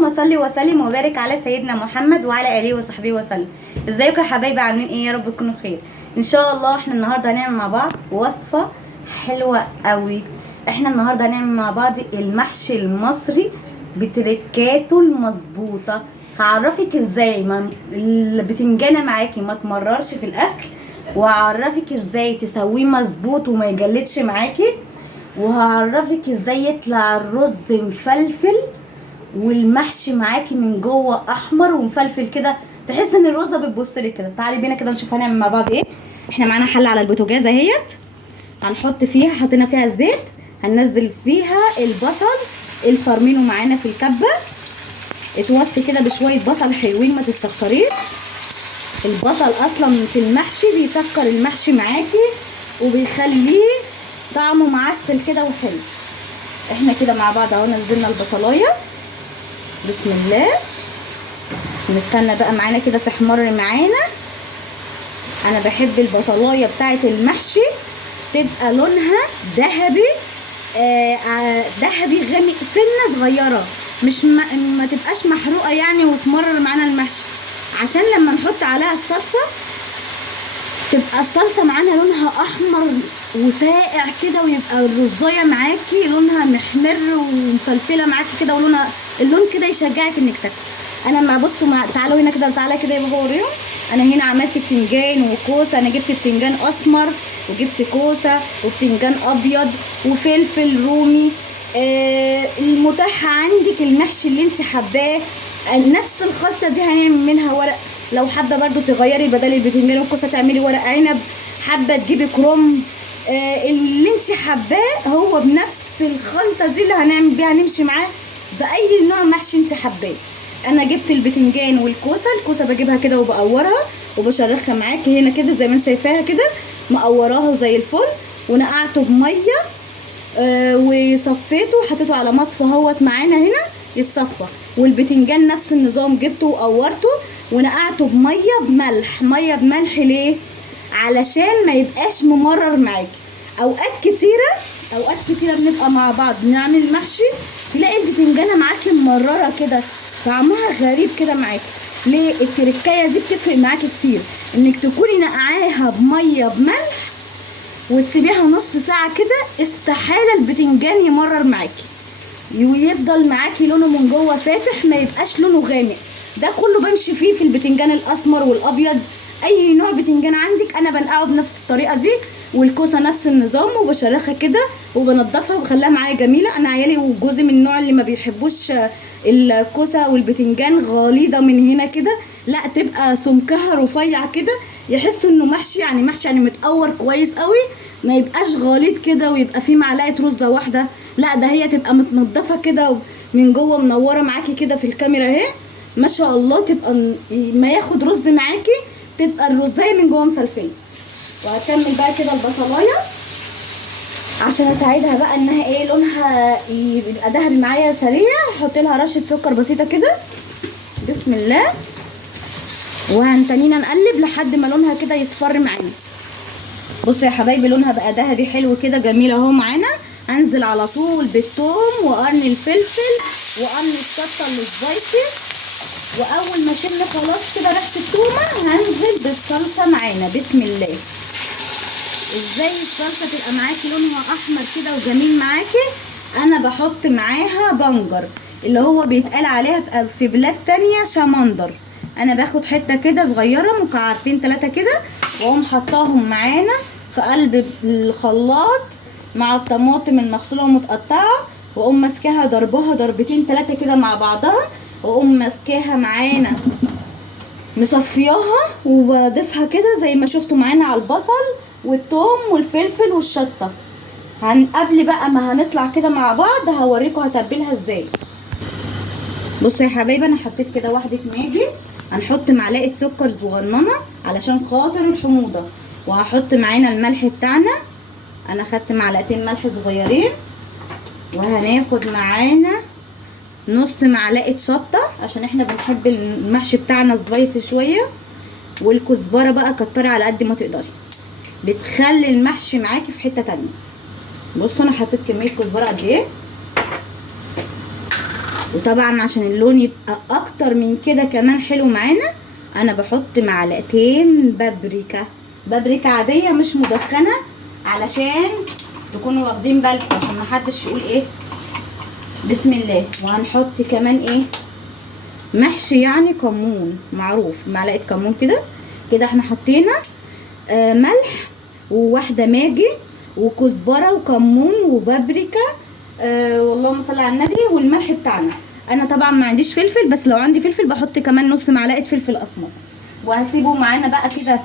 اللهم صل وسلم وبارك على سيدنا محمد وعلى اله وصحبه وسلم. ازيكم يا حبايبي، عاملين ايه؟ يا رب تكونوا بخير ان شاء الله. احنا النهارده هنعمل مع بعض وصفه حلوه قوي. احنا النهارده هنعمل مع بعض المحشي المصري بتركاته المظبوطه. هعرفك ازاي ما البتنجانه معاكي ما تمررش في الاكل، وهعرفك ازاي تسويه مظبوط وما يجلدش معاكي، وهعرفك ازاي يطلع الرز مفلفل والمحشي معاكي من جوه احمر ومفلفل كده، تحس ان الرزه بتبص لك كده. تعالي بينا كده نشوف هنعمل مع بعض ايه. احنا معانا حله على البوتاجاز اهيت، هنحط فيها، حطينا فيها الزيت، هننزل فيها البصل الفرمينو معانا في الكبه، اتوصي كده بشويه بصل حلوين ما تستخسريش. البصل اصلا في المحشي بيسكر المحشي معاكي وبيخليه طعمه معسل كده وحلو. احنا كده مع بعض اهو نزلنا البصلايه، بسم الله. نستنى بقى معانا كده تحمر معانا. انا بحب البصلايه بتاعه المحشي تبقى لونها ذهبي، ذهبي غامق سنه صغيره، مش ما تبقاش محروقه يعني وتمرر معانا المحشي، عشان لما نحط عليها الصلصه تبقى الصلصه معانا لونها احمر وفاقع كده، ويبقى الرزايه معاكي لونها محمر ومفلفله معاكي كده، ولونها اللون كده يشجعك انك تاكلي. انا ما بصوا تعالوا هنا كده، تعالى كده يبقى هوريهم. انا هنا عملت بتنجان وكوسه، انا جبت بتنجان اسمر وجبت كوسه وبتنجان ابيض وفلفل رومي. المتاح عندك المحشي اللي انت حباه. نفس الخلطه دي هنعمل منها ورق، لو حابه برضو تغيري بدل البتنجان والكوسه تعملي ورق عنب، حابه تجيبي كرنب، اللي انت حباه هو بنفس الخلطه دي اللي هنعمل بيها، نمشي معاه باي نوع محشي انت حباه. انا جبت البتنجان والكوسه، الكوسه بجيبها كده وبقورها وبشرخها معاكي هنا كده زي ما انت شايفاها كده، مقوراها زي الفل، ونقعته بميه وصفيته وحطيته على مصفى اهوت معانا هنا يتصفى. والبتنجان نفس النظام، جبته وقورته ونقعته بميه بملح، ميه بملح ليه؟ علشان ما يبقاش ممرر معاكي. اوقات كتيره بنبقى مع بعض نعمل محشي تلاقي البتنجانه معاكي ممرره كده، طعمها غريب كده معاكي. ليه؟ التركايه دي بتفرق معاكي كتير، انك تكوني نقعاها بميه بملح وتسيبيها نص ساعه كده، استحاله البتنجان يمرر معاكي ويفضل معاكي لونه من جوه فاتح، ما يبقاش لونه غامق. ده كله بمشي فيه في البتنجان الاسمر والابيض. اي نوع بتنجان عندك انا بنقعه بنفس الطريقه دي، والكوسه نفس النظام، وبشرخها كده وبنضفها وبخليها معايا جميله. انا عيالي وجوزي من النوع اللي ما بيحبوش الكوسه والبتنجان غليظه من هنا كده، لا تبقى سمكها رفيع كده، يحسوا انه محشي يعني متقور كويس قوي، ما يبقاش غليظ كده ويبقى فيه معلقه رزه واحده. لا ده هي تبقى متنضفه كده من جوه منوره معاكي كده في الكاميرا اهي ما شاء الله، تبقى ما ياخد رز معاكي تبقى الرزايه من جوه مفلفله. وهكمل بقى كده البصلايه عشان اساعدها بقى انها ايه لونها يبقى ذهبي معايا سريع. احط لها رشه سكر بسيطه كده، بسم الله. وهنتنينا نقلب لحد ما لونها كده يصفر معانا. بصوا يا حبايبي لونها بقى ذهبي حلو كده جميل اهو معانا. هنزل على طول بالثوم وقرن الفلفل وقرن الشطه السبايسي، واول ما شلنا خلاص كده ريحه التومه هنزل بالصلصه معانا، بسم الله. ازاي الصلصه تبقى معاكي لونها احمر كده وجميل معاكي؟ انا بحط معاها بنجر اللي هو بيتقال عليها في بلاد تانية شمندر. انا باخد حته كده صغيره مكعبتين 3 كده واقوم حطاهم معانا في قلب الخلاط مع الطماطم المغسوله ومتقطعه، واقوم ماسكاها ضربها ضربتين 3 كده مع بعضها، واقوم ماسكاها معانا مصفياها وبضيفها كده زي ما شفتوا معانا على البصل والثوم والفلفل والشطه. قبل بقى ما هنطلع كده مع بعض هوريكم هتبلها ازاي. بصوا يا حبايبي انا حطيت كده واحده ماجي، هنحط معلقه سكر صغننه علشان خاطر الحموضه، وهحط معانا الملح بتاعنا، انا خدت معلقتين ملح صغيرين، وهناخد معانا نص معلقه شطه عشان احنا بنحب المحشي بتاعنا سبايسي شويه، والكزبره بقى كتري على قد ما تقدري، بتخلي المحشي معاكي في حته تانية. بصوا انا حطيت كميه كزبره قد ايه، وطبعا عشان اللون يبقى اكتر من كده كمان حلو معانا، انا بحط معلقتين بابريكا عاديه مش مدخنه، علشان تكونوا واخدين بالكم عشان محدش يقول ايه. بسم الله. وهنحط كمان ايه، محشي يعني كمون، معروف معلقه كمون كده. كده احنا حطينا ملح وواحده ماجي وكزبره وكمون وبابريكا، واللهم صل على النبي، والملح بتاعنا. انا طبعا ما عنديش فلفل، بس لو عندي فلفل بحط كمان نص معلقه فلفل اسمر. وهسيبه معانا بقى كده.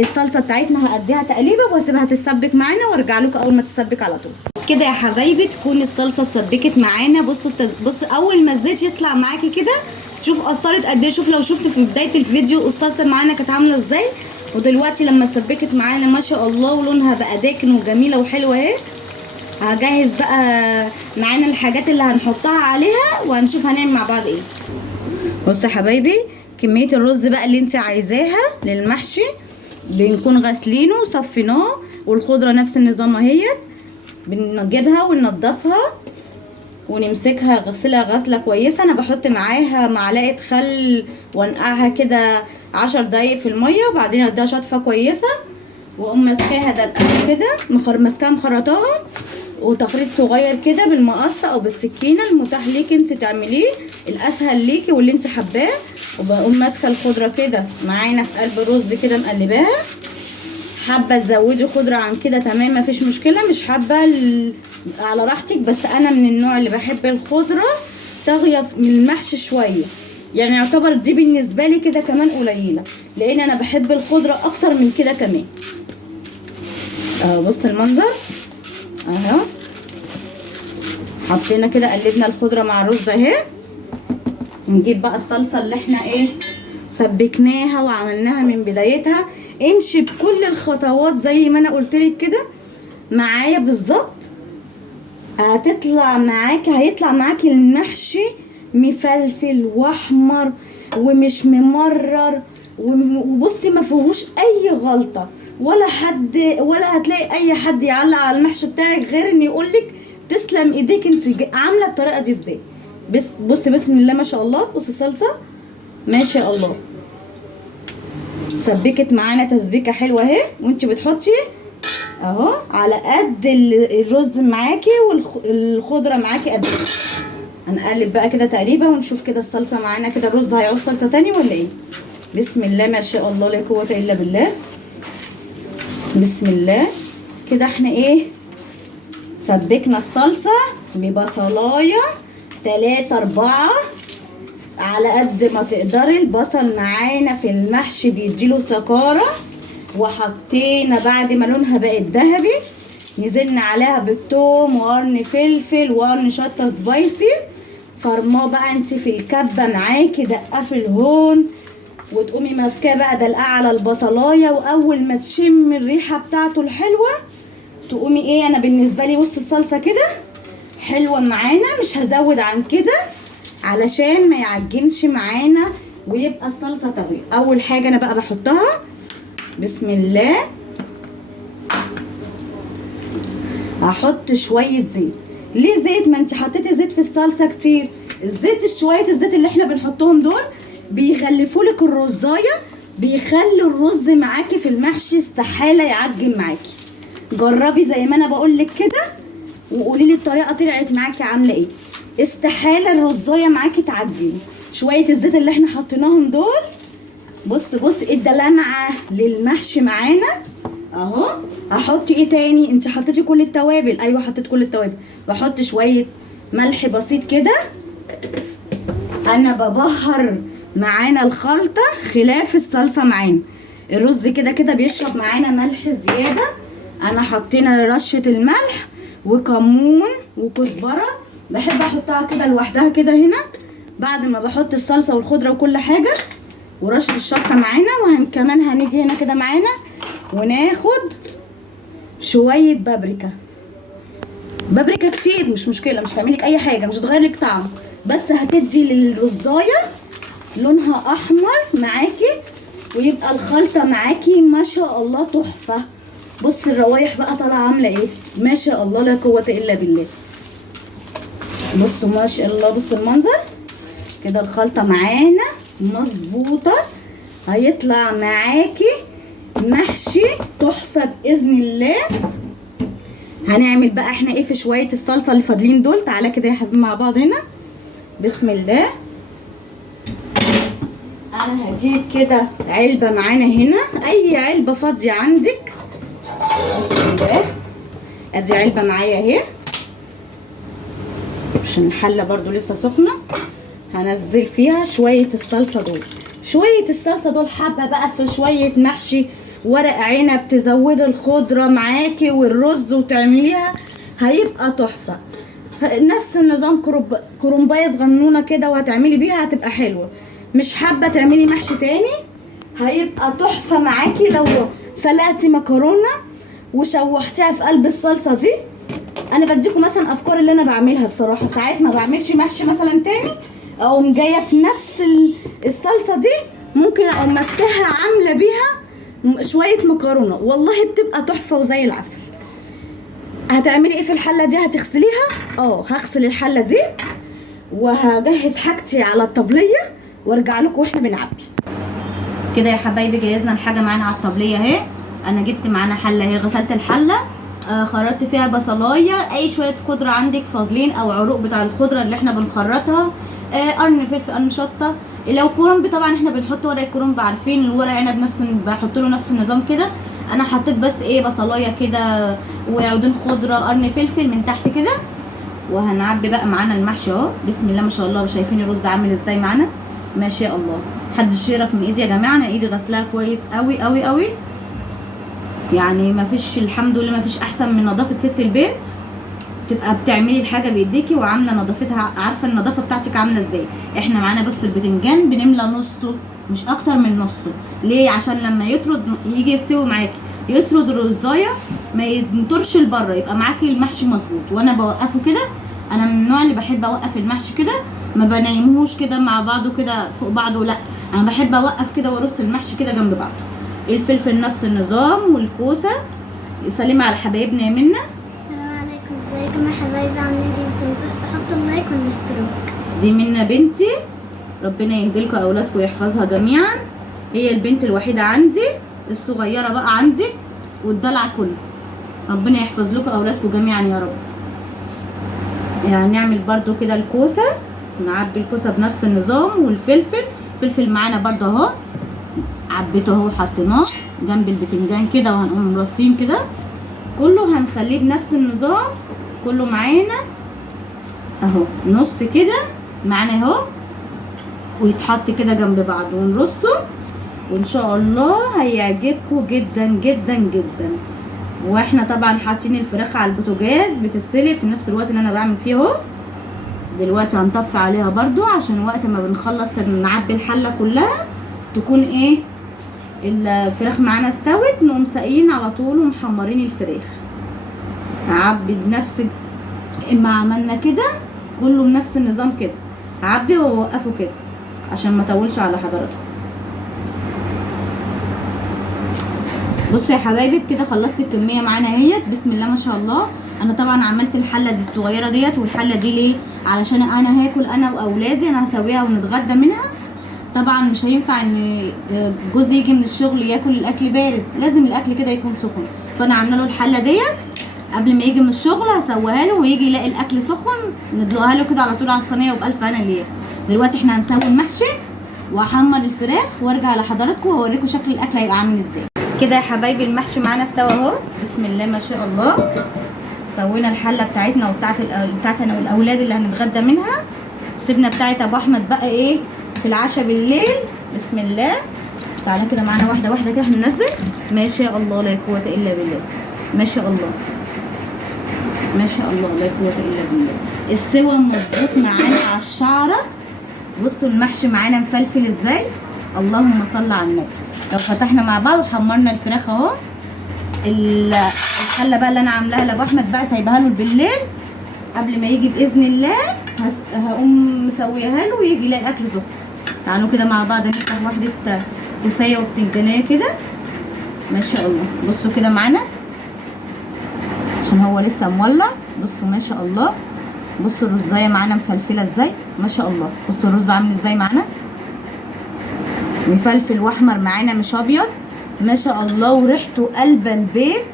الصلصه بتاعتنا هاديها تقليبه وهسيبها تتسبك معانا وارجع لكم اول ما تتسبك على طول. كده يا حبايبي تكون الصلصه اتسبكت معانا. بص اول ما الزيت يطلع معاكي كده، شوف قصرت قد ايه. شوف لو شفت في بدايه الفيديو الصلصه معانا كانت عامله ازاي، ودلوقتي لما اتسبكت معانا ما شاء الله ولونها بقى داكن وجميله وحلوه اهي. هجهز بقى معانا الحاجات اللي هنحطها عليها وهنشوف هنعمل مع بعض ايه. بصوا يا حبايبي، كميه الرز بقى اللي انت عايزاها للمحشي بنكون غاسلينه وصفيناه، والخضره نفس النظام اهيت. بنجيبها وننضفها ونمسكها غسلها غسله كويسه. انا بحط معاها معلقه خل وانقعها كده 10 دقايق في الميه، وبعدين اديها شطفه كويسه، واقوم ماسكاها دلقاها كده، ماسكاها مخرطاها وتخريط صغير كده بالمقص او بالسكينه المتاح ليكي انت تعمليه، الاسهل ليكي واللي انت حباه. وبقوم ماسكه الخضره كده معانا في قلب الرز كده مقلباها. حابه تزودي خضره عن كده تمام مفيش مشكله، مش حابه على راحتك. بس انا من النوع اللي بحب الخضره طاغيه من المحشي شويه، يعني يعتبر دي بالنسبه لي كده كمان قليله، لان انا بحب الخضره اكتر من كده كمان. اهو بص المنظر اهو. حطينا كده قلبنا الخضره مع الرز اهي. نجيب بقى الصلصه اللي احنا ايه سبكناها وعملناها من بدايتها. امشي بكل الخطوات زي ما انا قلتلك كده معايا بالظبط، هيطلع معاكي المحشي مفلفل واحمر ومش ممرر، وبصي ما فيهوش اي غلطه، ولا هتلاقي اي حد يعلق على المحشي بتاعك غير ان يقولك تسلم ايديك انت عامله الطريقه دي ازاي. بصي بسم الله ما شاء الله. بصي الصلصه ما شاء الله سبكت معانا تسبيكه حلوه اهي. وانت بتحطي اهو على قد الرز معاكي والخضره معاكي قد ايه. هنقلب بقى كده تقريبا ونشوف كده الصلصه معانا كده. الرز هيعوز صلصه تاني ولا ايه؟ بسم الله ما شاء الله لا قوه الا بالله. بسم الله. كده احنا ايه سبكنا الصلصه ببصلايه 3 4 على قد ما تقدري. البصل معانا في المحشي بيديله سكاره. وحطينا بعد ما لونها بقت ذهبي نزلنا عليها بالثوم وقرن فلفل وقرن شطه سبايسي. فرماه بقى انت في الكبه معاكي دقاه في الهون، وتقومي ماسكاه بقى دلقاه على البصلايه. واول ما تشم الريحه بتاعته الحلوه تقومي ايه. انا بالنسبه لي وسط الصلصه كده حلوه معانا، مش هزود عن كده علشان ما يعجنش معانا ويبقى الصلصه طريه. اول حاجه انا بقى بحطها بسم الله، هحط شويه زيت. ليه زيت؟ ما انت حطيتي زيت في الصلصه كتير. شويه الزيت اللي احنا بنحطهم دول بيغلفوا لك الرزايه، بيخلوا الرز معاكي في المحشي استحاله يعجن معاكي. جربي زي ما انا بقول لك كده وقولي لي الطريقه طلعت معاكي عامله ايه. استحاله الرزايه معاكي تعجن. شويه الزيت اللي احنا حطيناهم دول بص ادى لمعه للمحشي معانا اهو. هحط ايه تاني؟ انت حطيتي كل التوابل. ايوه حطيت كل التوابل. بحط شويه ملح بسيط كده. انا ببهر معانا الخلطه خلاف الصلصه معانا. الرز كده بيشرب معانا ملح زياده. انا حطينا رشه الملح وكمون وكزبره، بحب احطها كده لوحدها كده هنا بعد ما بحط الصلصه والخضره وكل حاجه، ورشه الشطه معانا. كمان هنيجي هنا كده معانا وناخد شويه بابريكا كتير مش مشكله، مش هتعملك اي حاجه، مش هتغير لك طعم، بس هتدي للرزايه لونها احمر معاكي ويبقى الخلطه معاكي ما شاء الله تحفه. بص الروايح بقى طالعه عامله ايه ما شاء الله لا قوه الا بالله. بصوا ما شاء الله، بصوا المنظر كده. الخلطه معانا مظبوطه، هيطلع معاكي محشي تحفه باذن الله. هنعمل بقى احنا ايه في شويه الصلصه اللي فاضلين دول. تعالى كده يا حبيبي مع بعض هنا. بسم الله. انا هجيب كده علبه معانا هنا، اي علبه فاضيه عندك. بسم الله. ادي علبه معايا اهي، عشان الحله برضو لسه سخنه. هنزل فيها شويه الصلصه دول. شويه الصلصه دول حابه بقى في شويه محشي ورق عنب، تزودي الخضره معاكي والرز وتعمليها، هيبقى تحفه. نفس النظام كرنبايه صغنونه كده وهتعملي بيها، هتبقى حلوه. مش حابه تعملي محشي تاني، هيبقى تحفه معاكي. لو سلقتي مكرونه وشوحتيها في قلب الصلصه دي. انا بديكم مثلا افكار اللي انا بعملها بصراحه. ساعات ما بعملش محشي مثلا تاني، اقوم جايه في نفس الصلصه دي، ممكن اقوم مفتاحه عامله بيها شويه مكرونه، والله بتبقى تحفه وزي العسل. هتعملي ايه في الحله دي؟ هتغسليها. هغسل الحله دي وهجهز حاجتي على الطبليه وارجع لكم واحنا بنعبي. كده يا حبايبي جهزنا الحاجه معانا على الطبليه اهي. انا جبت معانا حله اهي، غسلت الحله، خرطت فيها بصلايه، اي شويه خضره عندك فاضلين او عروق بتاع الخضره اللي احنا بنخرطها، قرن فلفل، قرن شطه. لو كرنب طبعا احنا بنحط ورق الكرنب، عارفين الورق عنب نفس بحط له نفس النظام كده. انا حطيت بس بصلايه كده وعودين خضره، قرن فلفل من تحت كده. وهنعبي بقى معانا المحشي اهو. بسم الله ما شاء الله. شايفين الرز عامل ازاي معانا؟ ما شاء الله. محدش يعرف من ايدي يا جماعه، انا ايدي غسلاها كويس قوي قوي قوي. يعني ما فيش، الحمد لله ما فيش احسن من نظافه ست البيت. تبقى بتعملي الحاجه بايديكي وعامله نظافتها، عارفه النظافه بتاعتك عامله ازاي. احنا معانا بص البتنجان بنملى نصه، مش اكتر من نصه. ليه؟ عشان لما يطرد يجي يستوي معاكي، يطرد الرزايه ما ينطرش لبره، يبقى معاكي المحشي مظبوط. وانا بوقفه كده، انا من النوع اللي بحب اوقف المحشي كده، ما بنيمهوش كده مع بعضه كده فوق بعضه، لا انا بحب اوقف كده وارص المحشي كده جنب بعضه. الفلفل نفس النظام، والكوسه. سلمي على حبايبنا يا منى. السلام عليكم، ازيكم يا حبايبي، عاملين ايه؟ متنسوش تحطوا اللايك والاشتراك. دي منى بنتي، ربنا يهديلكوا اولادكم ويحفظها جميعا. هي البنت الوحيده عندي، الصغيره بقى عندي، والدلع كله. ربنا يحفظ لكم اولادكم جميعا يا رب. يعني نعمل برضو كده الكوسه، نعبي الكوسه بنفس النظام، والفلفل. الفلفل معانا برضو اهو، عبيته اهو، حطيناه جنب البتنجان كده، وهنقوم مرصين كده. كله هنخليه بنفس النظام، كله معانا اهو نص كده معانا اهو، ويتحط كده جنب بعض ونرصه، وان شاء الله هيعجبكم جدا جدا جدا. واحنا طبعا حاطين الفراخ على البوتاجاز بتتسلق في نفس الوقت اللي انا بعمل فيه اهو. دلوقتي هنطفي عليها برضو، عشان وقت ما بنخلص نعبي الحله كلها تكون الفراخ معانا استوت، نقوم ساقيين على طول ومحمرين الفراخ. هعبي بنفس ما عملنا كده، كله بنفس النظام كده. هعبي واوقفه كده عشان ما اطولش على حضراتكم. بصوا يا حبايبي كده خلصت الكميه معانا اهيت. بسم الله ما شاء الله. انا طبعا عملت الحله دي الصغيره ديت، والحله دي ليه؟ علشان انا هاكل انا واولادي، انا هسويها ونتغدى منها. طبعا مش هينفع ان جوزي يجي من الشغل ياكل الاكل بارد، لازم الاكل كده يكون سخن. فانا عامله له الحله ديت قبل ما يجي من الشغل، هسويها له ويجي يلاقي الاكل سخن، ندلقها له كده على طول على الصينيه وبالف هنا ليه. دلوقتي احنا هنسوي المحشي واحمر الفراخ وارجع لحضراتكم واوريكم شكل الاكل هيبقى عامل ازاي. كده يا حبايبي المحشي معانا استوى اهو. بسم الله ما شاء الله. سوينا الحله بتاعتنا وبتاعت انا والاولاد اللي هنتغدى منها، وسيبنا بتاعت ابو احمد بقى في العشاء بالليل. بسم الله. تعالى كده معانا واحده واحده كده هننزل. ما شاء الله لا قوه الا بالله. ما شاء الله ما شاء الله لا قوه الا بالله. السوا مظبوط معانا على الشعره. بصوا المحشي معانا مفلفل ازاي، اللهم صل على النبي. لو فتحنا مع بعض وحمرنا الفراخ اهو. الحله بقى اللي انا عاملاها لابو احمد بقى سايبها له بالليل قبل ما يجي باذن الله، هقوم مسويها له ويجي يلاقي الاكل سخن. تعالوا كده مع بعض نفتح واحده كوسايه وبتنجانيه كده. ما شاء الله. بصوا كده معانا عشان هو لسه مولع. بصوا ما شاء الله بصوا الرزايه معانا مفلفله ازاي ما شاء الله. بصوا الرز عامل ازاي معانا مفلفل واحمر معانا مش ابيض ما شاء الله، وريحته قلب البيت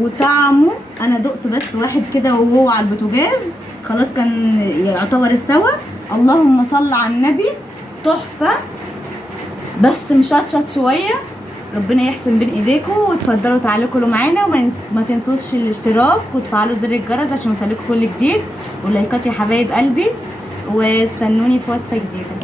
وطعمه. انا دقت بس واحد كده وهو على البوتاجاز خلاص كان يعتبر استوى. اللهم صل على النبي، تحفه بس مشطشط شويه. ربنا يحسن بين ايديكم، وتفضلوا تعالوا كلوا معانا، وما تنسوش الاشتراك وتفعلوا زر الجرس عشان يوصلكم كل جديد، ولايكات يا حبايب قلبي، واستنوني في وصفه جديده.